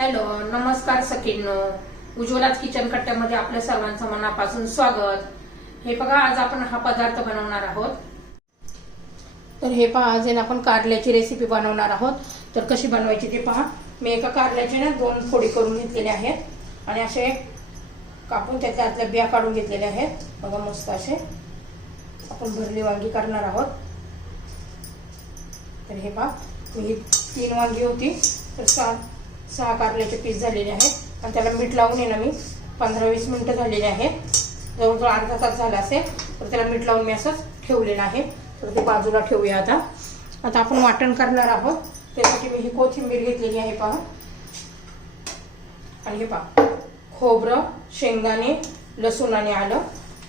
Hello, नमस्कार सखींनो. उज्ज्वलाच kitchen कट्ट्यामध्ये आपल्या सर्वांचं मनापासून स्वागत. हे बघा, आज आपण हा पदार्थ बनवणार आहोत. तर हे पहा, आज आपण कारल्याची रेसिपी बनवणार आहोत. तर कशी बनवायची ते पहा. मी एका कारल्याचे ना 2 फोडी करून घेतलेले आहेत आणि असे कापून त्यातल्या बिया काढून घेतलेल्या आहेत. बघा, मस्त असे आपण भरली वांगी करणार आहोत. तर हे पहा, ही 3 वांगी होती, तर 6 कारल्याचे पीस झालेले आहेत आणि त्याला मीठ लावून आहे ना मी 15-20 मिनिटं झालेले आहेत. जवळजवळ अर्धा तास झाला असेल. तर त्याला मीठ लावून मी असंच ठेवलेलं आहे. तर ते बाजूला ठेवूया. आता आपण वाटण करणार आहोत. त्यासाठी मी ही कोथिंबीर घेतलेली आहे पहा. आणि हे पहा, खोबरं, शेंगदाणे, लसूण आणि आलं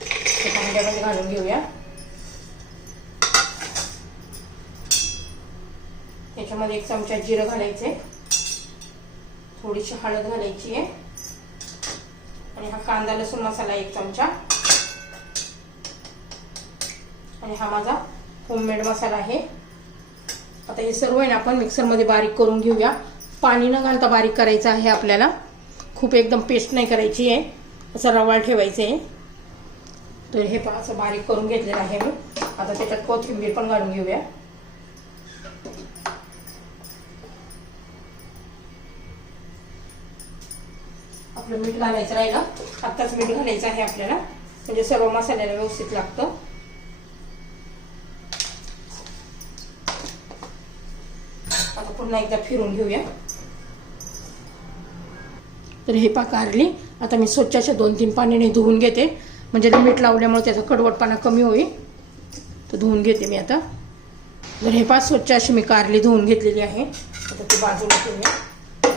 हे भांड्यामध्ये घालून घेऊया. त्याच्यामध्ये 1 चमचा जिरं घालायचे, थोडीशी हळद घालायची आहे आणि हा कांदा लसूण मसाला 1 चमचा आणि हा माझा होममेड मसाला आहे. आता हे सर्व आहे ना आपण मिक्सरमध्ये बारीक करून घेऊया. पाणी न घालता बारीक करायचं आहे आपल्याला. खूप एकदम पेस्ट नाही करायची आहे, असं रवाळ ठेवायचं आहे. तर हे पहा, असं बारीक करून घेतलेलं आहे मी. आता त्याच्यात कोथिंबीर पण घालून घेऊया. आपलं मीठ घालायचं राहिलं, आत्ताच मीठ घालायचं आहे आपल्याला, म्हणजे सर्व मसाल्याला व्यवस्थित लागतं. आता पुन्हा एकदा फिरून घेऊया. तर हे पहा कारली आता मी स्वच्छ अशा 2-3 पाण्याने धुवून घेते, म्हणजे मीठ लावल्यामुळे त्याचा कडवटपणा कमी होईल. तर धुवून घेते मी आता. तर हे पहा, स्वच्छ अशी मी कारली धुवून घेतलेली आहे. आता ती बाजूला ठेवूया.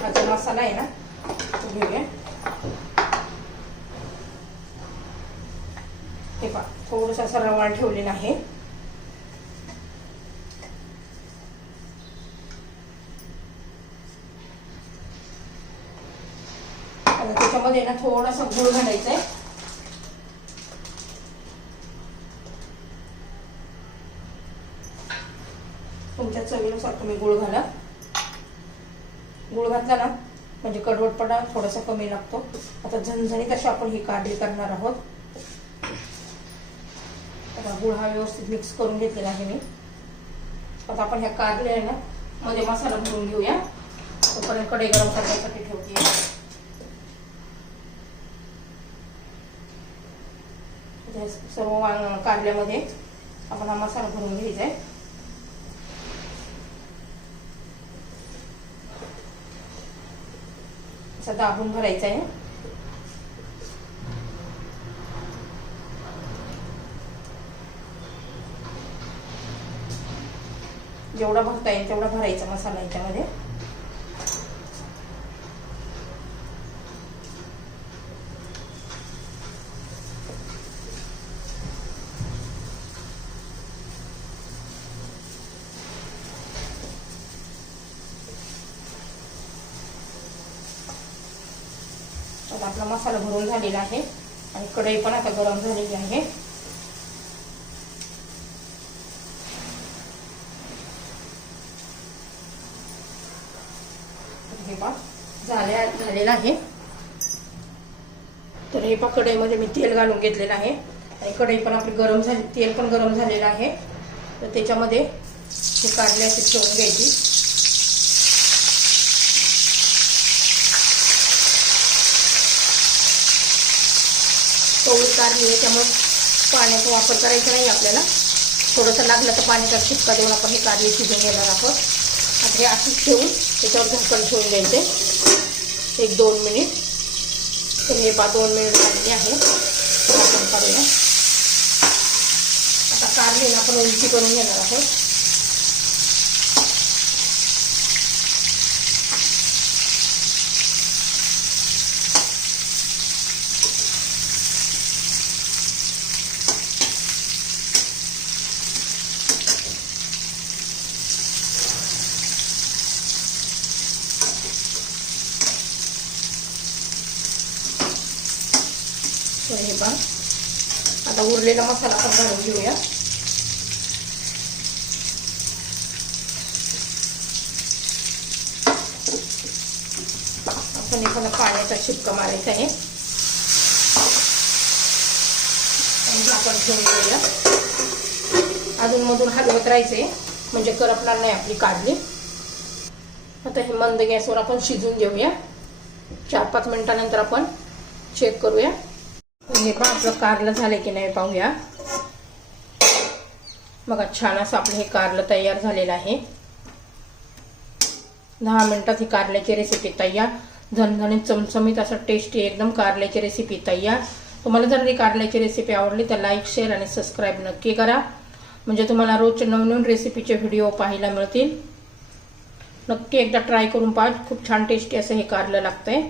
हा जो मसाला आहे ना तो घेऊया. हे पहा, थोडंसं असं रवाळ ठेवलेला आहे. आता त्याच्यामध्ये ना थोडासा गूळ घालायचा आहे. तुमच्या चवीनुसार तुम्ही गूळ घाला. गूळ घातला ना म्हणजे कडवटपणा थोडासा कमी लागतो. आता झणझणीत अशी आपण ही कारली करणार आहोत. आता गूळ हा व्यवस्थित मिक्स करून घेतलेला आहे मी. आता आपण ह्या कारल्या आहे ना मध्ये मसाला भरून घेऊया. तोपर्यंत कढई गरम करण्यासाठी ठेवते. सर्व कारल्यामध्ये आपण हा मसाला भरून घ्यायचा आहे. असा दाबून भरायचा आहे. जेवढा भरता येईल तेवढा भरायचा मसाला याच्यामध्ये. आता आपला मसाला भरून झालेला आहे आणि कढई पण आता गरम झालेली आहे. हे पहा, झालेला आहे. तर हे पहा, कढईमध्ये मी तेल घालून घेतलेलं आहे आणि कढई पण आपली गरम झाली, तेल पण गरम झालेलं आहे. तर त्याच्यामध्ये हे कारली अशी ठेवून घ्यायची. कवळी कारली आहे त्यामुळे पाण्याचा वापर करायचा नाही आपल्याला. थोडंसं लागलं तर पाण्याचा शिपका देऊन आपण ही कारली शिजवून घेणार आहोत. आता हे अशीच ठेवून त्याच्यावर झाकण ठेवून द्यायचे 1-2 मिनिट. तर हे 2 मिनिट झालेली आहे. झाकण काढूया. आता कारली आपण उलटी करून घेणार आहोत. हे पहा, आता उरलेला मसाला आपण घालून घेऊया. पण एखादा पाण्याचा शिपका मारायचा आहे. आपण ठेवून घेऊया. अजून मधून हलवत राहायचंय म्हणजे करपणार नाही आपली कारली. आता हे मंद गॅसवर आपण शिजून घेऊया. 4-5 मिनिटानंतर आपण चेक करूया. हे पहा आपलं कारलं झालं की नाही पाहूया. बघा छान असं आपलं हे कारलं तयार झालेलं आहे. 10 मिनिटात ही कारल्याची रेसिपी तयार. झणझणीत चमचमीत असं टेस्टी एकदम कारल्याची रेसिपी तयार. तुम्हाला जर ही कारल्याची रेसिपी आवडली तर लाईक, शेअर आणि सबस्क्राईब नक्की करा, म्हणजे तुम्हाला रोजचे नवनवीन रेसिपीचे व्हिडिओ पाहायला मिळतील. नक्की एकदा ट्राय करून पहा. खूप छान टेस्टी असं हे कारलं लागतंय.